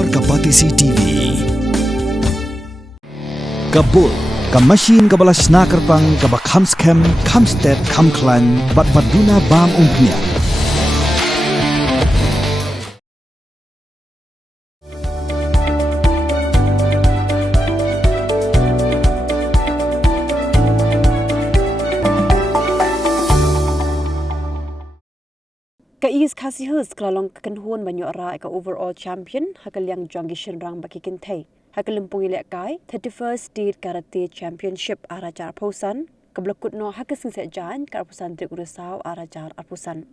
Luar Kapatisi TV. Kabul, Kamashin kabala snaker pang kabak hamskem, kamstet, kamklan, bat-batduna bam umpnya. Kais kasihus kelalong kekenhuan banyak ra ka overall champion hakaliang jongishin rang baki kintai hakalimpung ilek kai 31st State Karate Championship arajar Arpusan keblekut no hakasing sejan ka Arpusan Trik Urusau arajar Arpusan.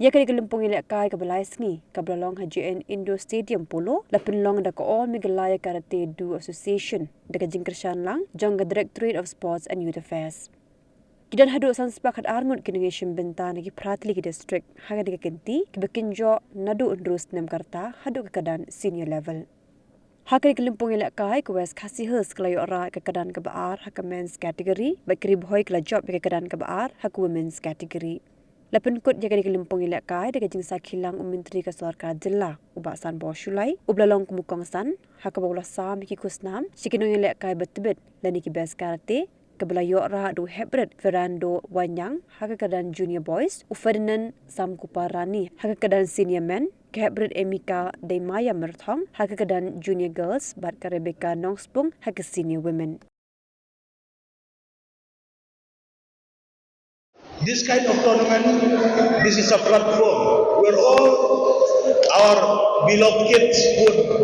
Ya kali kalimpung ilek kai kabelai sengi kablalong HJN Indo Stadium polo lapin long da ko all Meghalaya Karate Do Association daga jingkershan lang jong Directorate of Sports and Youth Affairs. Kidan hadu san sepakat arngut kinengishim benta nagi pratli ki district haga diga kenti kibekinjo nadu undrus nem karta hadu kekedan senior level. Hakari kelimpung ilak kai ke West Kasihus kelayo ora kekedan kebaar haka men's category bakri boy kela job kekedan kebaar haka women's category. Lapan kut jaga kelimpung ilak kai daga jingsa kilang Menteri Kesuarkan Jilla ubak san bawa shulai ublalong kumukong san haka bawla sa miki kusnam sikinong ilak kai betebet lani ki best karate Kebelayo ra du Hebret Fernando Wanyang haka kedan junior boys u Ferdinand Samkuparani haka kedan senior men ke Hebret Emika Daimaya Merthong haka kedan junior girls bat ke Rebecca Nongspung haka senior women. This kind of tournament, this is a platform where all our beloved kids,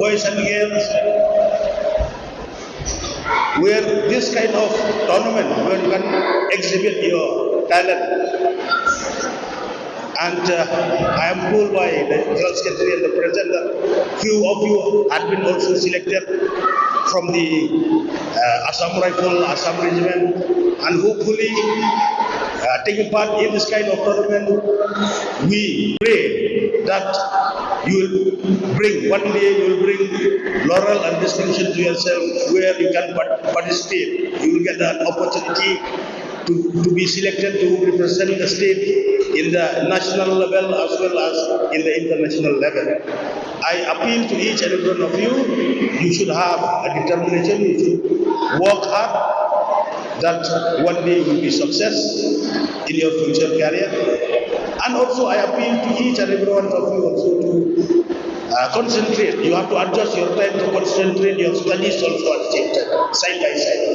boys and girls, where this kind of tournament where you can exhibit your talent. And I am told by the General Secretary and the President that few of you had been also selected from the Assam Rifle, Assam Regiment, and hopefully taking part in this kind of tournament, we pray that you will bring, one day you will bring laurel and distinction to yourself where you can participate. You will get an opportunity to be selected to represent the state in the national level as well as in the international level. I appeal to each and every one of you, you should have a determination, you should work hard, that one day you will be success in your future career. And also I appeal to each and every one of you also to concentrate. You have to adjust your time to concentrate your studies also at the same time, side by side.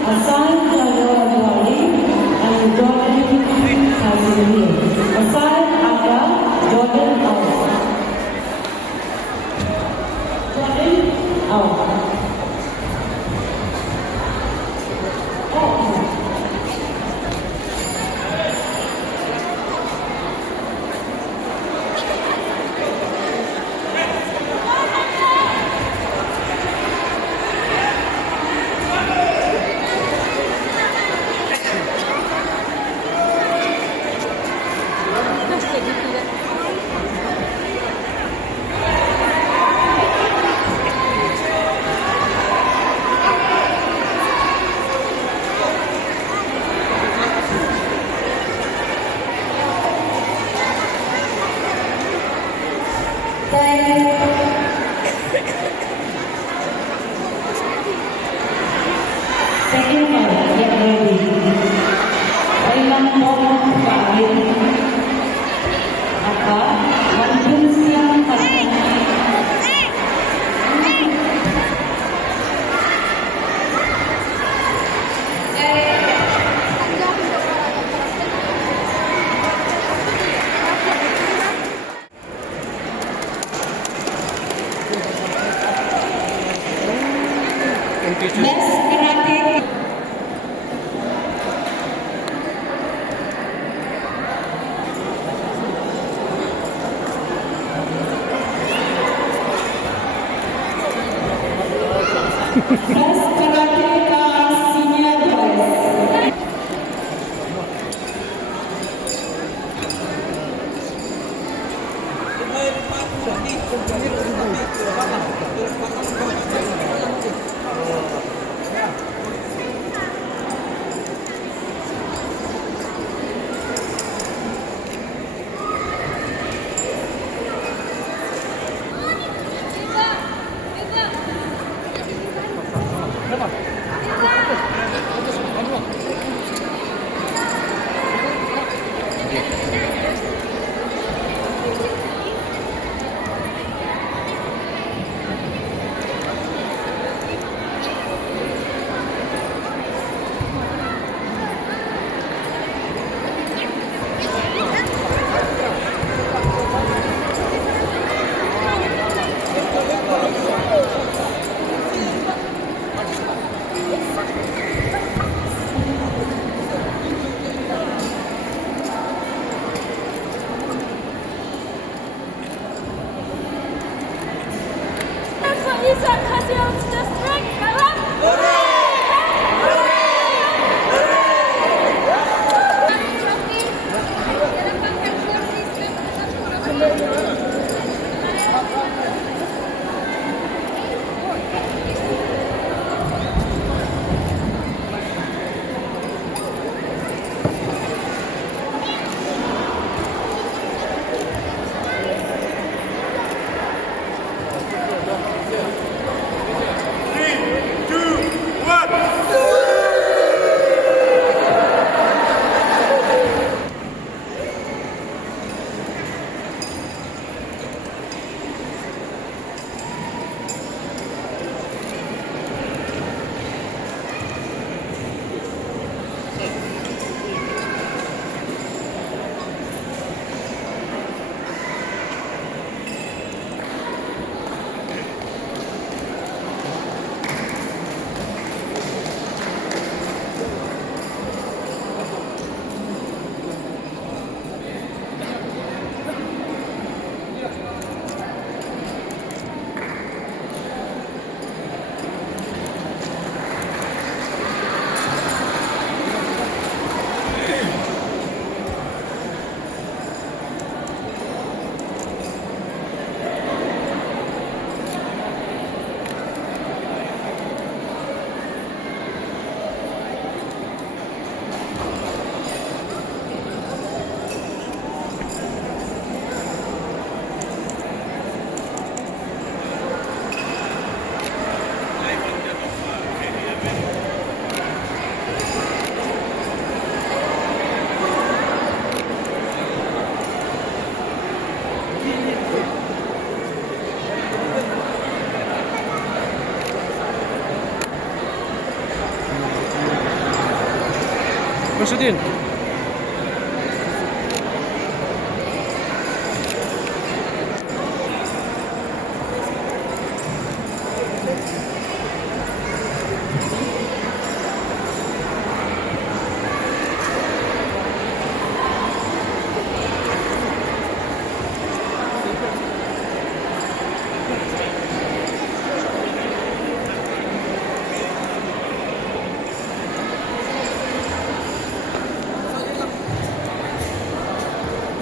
Asal Jawa and Jordan Hazimir. Asal ada Jordan out. Jordan out. Second ball, get ready. Thailand ball kembali. Maka, langsung siang Best karate Proceeding.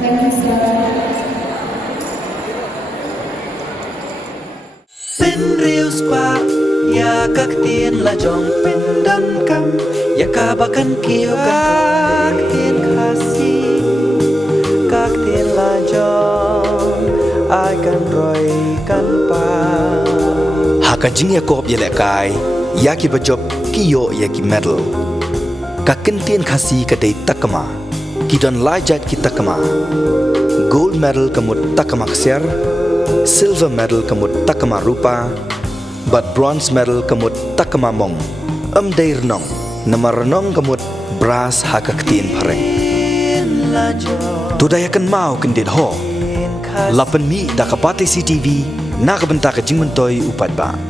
Thank you, sir. เป็นเรียวสกว่าอย่ากักเตียนละจองเป็นดำกำอย่ากาบักกันเกี่ยวกันกักเตียนคาซีกักเตียนละจองอายกันรอยกันปาหากจริงอย่ากอบอย่าแหลกกายอยากกิบจบกิโยอยากกิเมดัลกักกันเตียนคาซีกระเดยตักมากิดอนลายจัดกิตักมา gold medal kemut takama ksir, silver medal kemut takama rupa, but bronze medal kemut takama mong, day renong, nama renong kemut brass hakaktin pareng. Tudayakan mau kendit ho, lapan mi dakapati CTV, nakabentak jingmentoy upat ba.